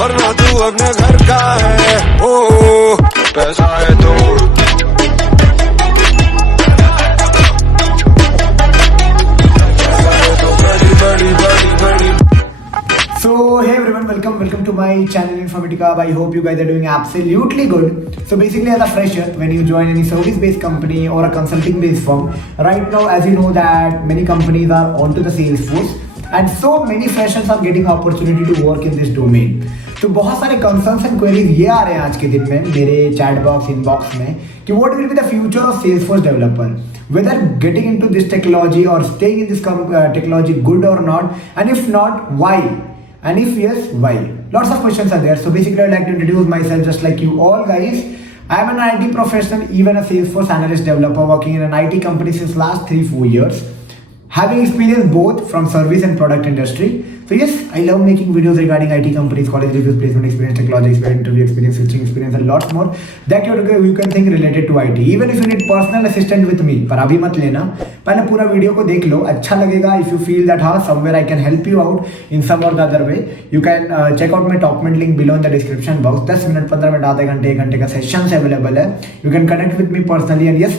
वरना तू अपने घर का है। ओ पैसा है तो बड़ी बड़ी बड़ी। So hey everyone, welcome to my channel Informatica. I hope you guys are doing absolutely good. So basically, as a fresher, when you join any service-based company or a consulting-based firm, right now, as you know that many companies are onto the Salesforce, and so many freshers are getting opportunity to work in this domain. तो बहुत सारे concerns and queries ये आ रहे हैं आज के दिन में मेरे चैट बॉक्स इनबॉक्स में कि what will be the future of Salesforce developer, whether getting into this technology or staying in this technology good or not, and if not, why? And if yes, why? Lots of questions are there. So basically, I'd like to introduce myself just like you all guys. I am an IT professional, even a Salesforce analyst developer working in an IT company since last 3-4 years. Having experience both from service and product industry. So yes, I love making videos regarding IT companies, college reviews, placement experience, technology experience, interview experience, switching experience, and lots more that you can think related to IT. Even if you need personal assistant with me, पर अभी मत लेना, पहले पूरा वीडियो को देख लो, अच्छा लगेगा. If you feel that somewhere I can help you out in some or the other way, you can check out my document link below in the description box. 10 मिनट 15 मिनट आधे घंटे 1 घंटे का सेशंस अवेलेबल है. You can connect with me personally and yes,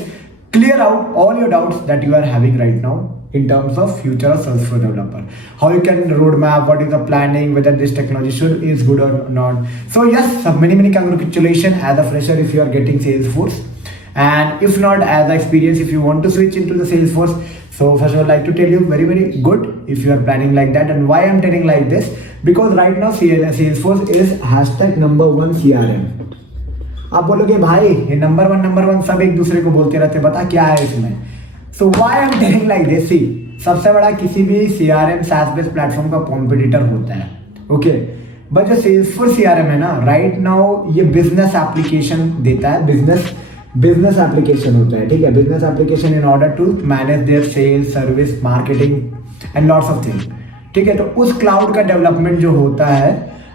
clear out all your doubts that you are having right now in terms of future of Salesforce developer, how you can roadmap, what is the planning, whether this technology is good or not. So yes, many congratulations as a fresher if you are getting Salesforce, and if not as an experience if you want to switch into the Salesforce. So first of all, I'd like to tell you very good if you are planning like that. And why I'm telling like this, because right now Salesforce is #1 CRM. आप बोलोगे भाई ये number one सब एक दूसरे को बोलते रहते, बता क्या है इसमें. So why I'm telling like this? See, सबसे बड़ा किसी भी CRM SaaS based प्लेटफॉर्म का कॉम्पिटिटर होता है, ओके. बट जो Salesforce CRM है ना, राइट नाउ ये बिजनेस एप्लीकेशन देता है, बिजनेस एप्लीकेशन होता है, ठीक है. Business application in order to manage their sales, service, marketing and lots of things, ठीक है. तो उस क्लाउड का डेवलपमेंट जो होता है,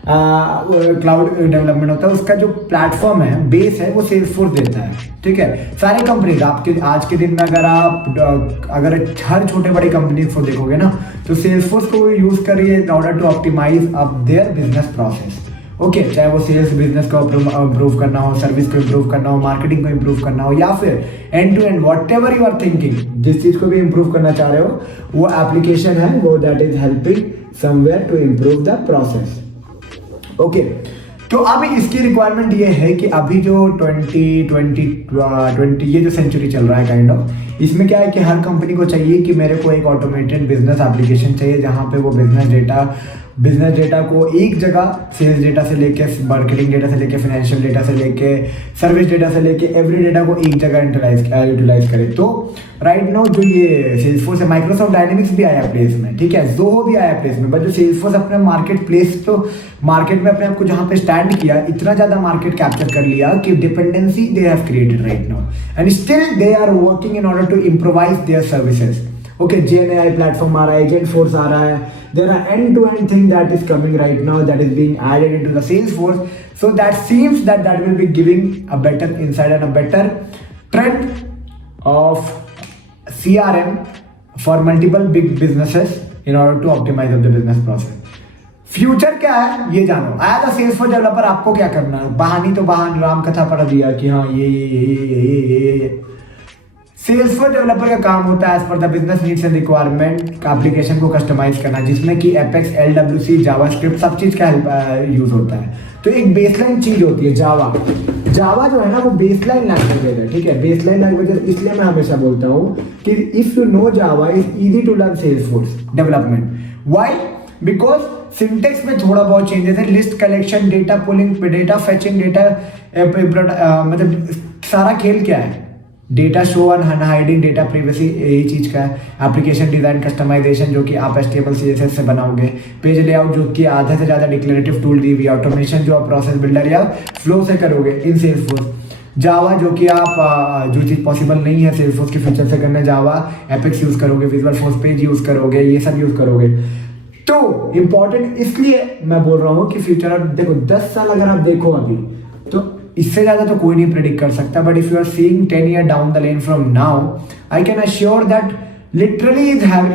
क्लाउड डेवलपमेंट होता है, उसका जो प्लेटफॉर्म है, बेस है, वो सेल्सफोर्स देता है, ठीक है. सारे कंपनीज आपके आज के दिन में अगर हर छोटे बड़े कंपनीज को देखोगे ना, तो सेल्सफोर्स को यूज करिए in order to optimize up their business process, okay. चाहे वो सेल्स बिजनेस को इम्प्रूव करना हो, सर्विस को इम्प्रूव करना हो, मार्केटिंग को इम्प्रूव करना हो, या फिर end to end whatever you are thinking, जिस चीज को भी इम्प्रूव करना चाह रहे हो, वो एप्लीकेशन है वो that is helping somewhere to improve the process, okay. तो अब इसकी रिक्वायरमेंट ये है कि अभी जो 2020 ये जो सेंचुरी चल रहा है काइंड ऑफ, इसमें क्या है कि हर कंपनी को चाहिए कि मेरे को एक ऑटोमेटेड बिजनेस एप्लीकेशन चाहिए जहाँ पे वो बिजनेस डेटा को एक जगह, सेल्स डेटा से लेके, मार्केटिंग डेटा से लेके, फाइनेंशियल डेटा से लेके, सर्विस डेटा से लेके, एवरी डेटा को एक जगह यूटिलाइज करे. तो राइट नाउ जो ये सेल्सफोर्स है, माइक्रोसॉफ्ट डायनेमिक्स भी आया प्लेस में, ठीक है, ज़ोहो भी आया प्लेस में, बट जो सेल्सफोर्स अपने मार्केट प्लेस, तो मार्केट में अपने आप को जहाँ पे स्टैंड किया, इतना ज़्यादा मार्केट कैप्चर कर लिया कि dependency they have created right now, and still they are working in order to improvise their services, okay. GenAI platform आ रहा है, एजेंट फोर्स आ रहा है, there are end-to-end thing that is coming right now that is being added into the Salesforce. So that seems that will be giving a better insight and a better trend of CRM for multiple big businesses in order to optimize the business process. Future क्या है ये जानो. As a Salesforce developer आपको क्या करना है, बहानी तो बहान राम कथा पढ़ दिया कि हाँ ये सेल्सफोर्स डेवलपर का काम होता है एज पर the business needs and requirement का एप्लीकेशन को कस्टमाइज करना, जिसमें कि एपेक्स, LWC, जावास्क्रिप्ट सब चीज़ का यूज होता है. तो एक बेसलाइन चीज होती है जावा जो है ना, वो बेसलाइन लैंग्वेज है, ठीक है. बेसलाइन लैंग्वेज इसलिए मैं हमेशा बोलता हूँ कि if you know Java is easy to learn Salesforce development. Why? Because syntax में थोड़ा बहुत चेंजेस है, list collection, data pulling, data fetching, data मतलब सारा खेल क्या है, data show and hiding, data privacy, यही चीज़ का है. एप्लीकेशन डिज़ाइन, कस्टमाइजेशन जो कि आप HTML CSS से बनाओगे, पेज लेआउट जो कि आधे से ज़्यादा डिक्लेरेटिव टूल दी हुई, ऑटोमेशन जो आप प्रोसेस बिल्डर या फ्लो से करोगे इन सेल्सफोर्स. जावा जो कि आप जो चीज़ पॉसिबल नहीं है सेल्सफोर्स के फीचर से करने, जावा एपेक्स यूज़ करोगे, विजुअल फोर्स पेज यूज़ करोगे, ये सब यूज़ करोगे. तो इम्पॉर्टेंट इसलिए मैं बोल रहा हूँ कि फ्यूचर, देखो 10 साल अगर आप देखो अभी, तो इससे ज़्यादा तो कोई नहीं प्रेडिक्ट कर सकता. But if you are seeing 10 years down the lane from now, I can assure that literally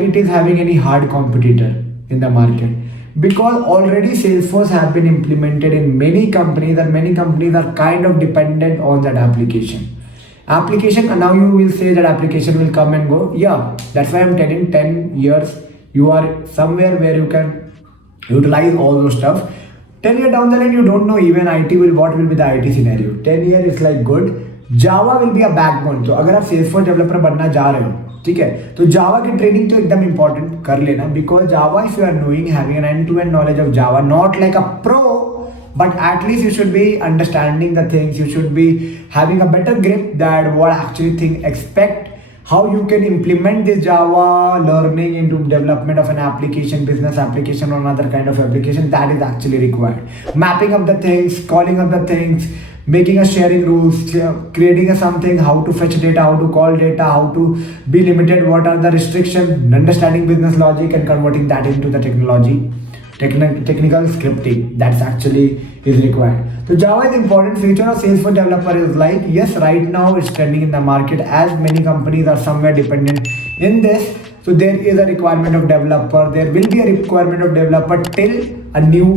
it is having any hard competitor in the market. Because already Salesforce have been implemented in many companies, and many companies are kind of dependent on that application. And now you will say that application will come and go. Yeah, that's why I'm telling 10 years you are somewhere where you can utilize all those stuff. 10 years down the line, you don't know even what will be the IT scenario. 10 years is like good. Java will be a backbone. तो अगर आप Salesforce developer बनना जा रहे हो, ठीक है, तो जावा की ट्रेनिंग तो एकदम इंपॉर्टेंट कर लेना. Because Java if you are knowing having an end to end knowledge of Java, not like a pro, but at least you should be understanding the things. You should be having a better grip that what actually expect, how you can implement this Java learning into development of an application, business application or another kind of application. That is actually required. Mapping up the things, calling up the things, making a sharing rules, creating a something, how to fetch data, how to call data, how to be limited, what are the restrictions, understanding business logic and converting that into the technical scripting. That's actually is required. So Java is important. Future of Salesforce developer is like, yes, right now it's trending in the market as many companies are somewhere dependent in this. So there is a requirement of developer. There will be a requirement of developer till a new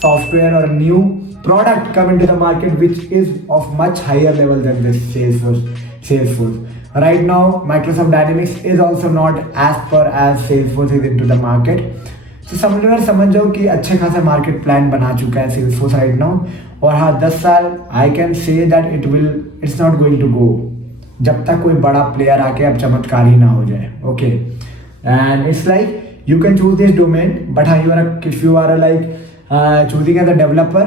software or a new product come into the market which is of much higher level than this Salesforce. Right now Microsoft Dynamics is also not as per as Salesforce is into the market. तो समझ जाओ कि अच्छे खासा market plan बना चुका है Salesforce right now. और हाँ, 10 साल I can say that it's not going to go जब तक कोई बड़ा प्लेयर आके अब चमत्कार ही ना हो जाए. Okay, and it's like you can choose this domain, but हाँ, if you are like choosing as a developer,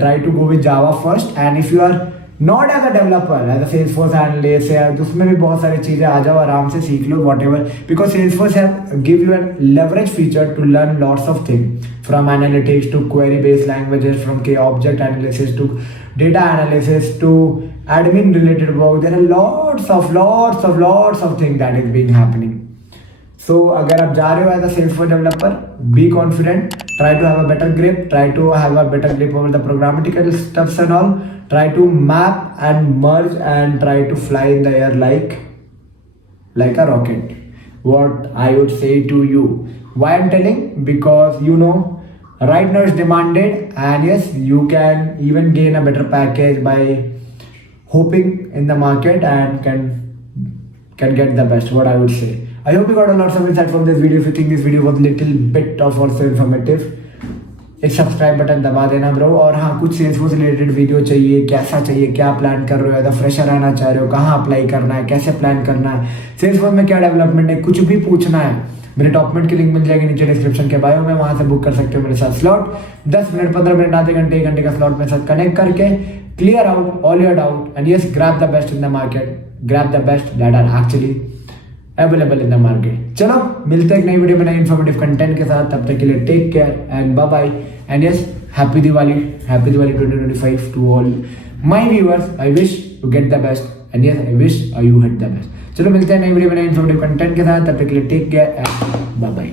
try to go with Java first. And if you are not as a developer, as a Salesforce analyst, उसमें भी बहुत सारी चीज़ें आ जाओ, आराम से सीख लो whatever, because Salesforce have give you a leverage feature to learn lots of things, from analytics to query based languages, from object analysis to data analysis to admin related work. There are lots of things that is being happening. So अगर आप जा रहे हो as a Salesforce developer, be confident, try to have a better grip, try to have a better grip over the programmatical stuffs and all, try to map and merge and try to fly in the air like a rocket. What I would say to you, why I'm telling, because you know right now it's demanded, and yes, you can even gain a better package by hoping in the market and can get the best, what I would say. I hope you got a lot of insight from this video. If you think this video was little bit of also informative, एक subscribe button दबा देना ब्रो. और हाँ, कुछ Salesforce related video चाहिए, कैसा चाहिए, क्या प्लान कर रहे हो, एज फ्रेशर रहना चाह रहे हो, कहाँ अप्लाई करना है, कैसे प्लान करना है, Salesforce में क्या डेवलपमेंट है, कुछ भी पूछना है, मेरे डॉक्यूमेंट की लिंक मिल जाएगी नीचे डिस्क्रिप्शन के बायो में, वहाँ से बुक कर सकते हो मेरे साथ स्लॉट. 10 मिनट, 15 मिनट, आधे घंटे, 1 घंटे का स्लॉट मेरे साथ कनेक्ट करके clear out all your doubt and yes grab the best in the market, grab the best that are actually available in the market. चलो मिलते हैं एक नई वीडियो में नए इन्फॉर्मेटिव कंटेंट के साथ. तब तक के लिए take care and bye bye. And yes, happy Diwali 2025 to all my viewers. I wish you get the best and yes I wish you hit the best. चलो मिलते हैं नई वीडियो में नए इन्फॉर्मेटिव कंटेंट के साथ. तब तक के लिए take care and bye bye.